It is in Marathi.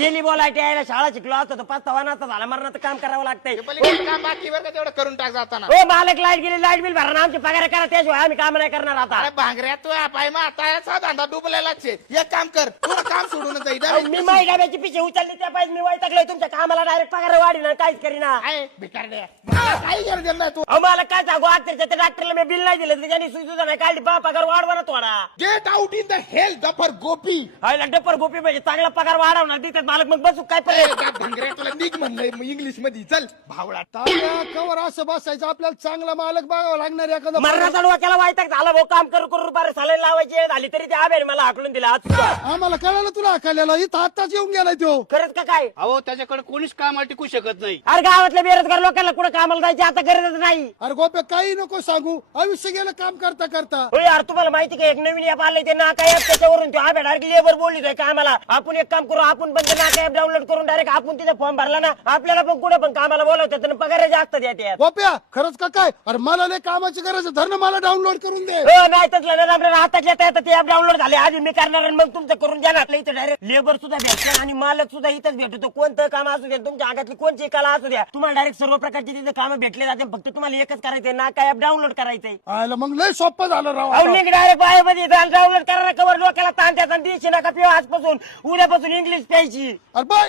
गेली बोलायला यायला शाळा शिकलो असतो तर 5 नसता झाला मरणाचं काम करावं लागतंय. काम बाकी बरं का तेवढं करून टाक जाताना. हो मालक लाईट गेली लाईट बिल भरणं आमची पगार करा त्याशिवाय आम्ही काम नाही करणार आता. अरे भांगऱ्या तू पाय म्हाताऱ्याचा धंदा डुबलेलाच आहे. एक काम कर तुला काम सोडून अहो, मी माई गाड्याची पिशे उचलली त्या पाहिजे मी वैतागलोय तुमच्या कामाला डायरेक्ट पगार वाढीना काहीच करीना. भिकारड्या काही गरज नाही तू. अहो मला काय सांगू अक्षरशः त्या डॉक्टरला मी बिल नाही दिलं त्याच्यानी सुद्धा नाही काढली पगार वाढवा ना थोडा. Get out in the hell duffer Gopi. हायला डपर गोपी म्हणजे चांगला पगार वाढवणार तिथे मालक मग बसू काय पर्याय. भांगऱ्या तुला निघ म्हणलंय इंग्लिश मध्ये चल भावळा. कवर असं बसायचं आपल्याला चांगला मालक बघावा लागणार एखादा. मरणाचा डोक्याला वायताक झाला भाऊ काम करू करू बारे सालाईन लावायची वेळ झाली तरी ते आबेने मला हाकलून दिला आज सुद्धा. आम्हाला कळालं तुला हाकलेला इथं आत्ताच येऊन गेलाय तो. खरंच का काय. अहो त्याच्याकडे कोणीच कामाला टिकू शकत नाही. अरे गावातल्या बेरोजगार लोकांना कुठे कामाला जायची आता गरजच नाही. अरे गोप्या काही नको सांगू आयुष्य गेलं काम करता करता. हो यार तुम्हाला माहिती का एक नवीन ऍप आलंय ते नाका ऍप त्याच्यावरून आबे डायरेक्ट लेबर बोलली कामाला. आपण एक काम करू आपण पण नाका ऍप डाउनलोड करून डायरेक्ट आपण तिथे फॉर्म भरला ना आपल्याला पण कुठे पण कामाला बोलवतात आणि पगार जास्त द्या. गोप्या खरंच का काय. अरे मला लय कामाची गरज आहे धरणं मला डाउनलोड करून दे. हो नाही तर आपल्याला हातातल्या ते ऍप डाउनलोड झाले आधी मी करणार आणि मग तुमचं करून द्या ना. आपल्या इथे डायरेक्ट लेबर सुद्धा भेटते आणि मालक सुद्धा इथंच भेटतो. कोणतं काम असू द्या तुमच्या अंगातली कोणची कला असू द्या तुम्हाला डायरेक्ट सर्व प्रकारचे तिथे काम भेटले जाते. फक्त तुम्हाला एकच करायचंय नाका ऍप डाउनलोड करायचंय. आयला मग लय सोपं झालं राव आता. लिंक डायरेक्ट बाहेर डाउनलोड करा कवर डोक्याला ताण द्यायचा दिवशी नका पिऊ आजपासून उद्यापासून इंग्लिश प्यायची. अरे बाय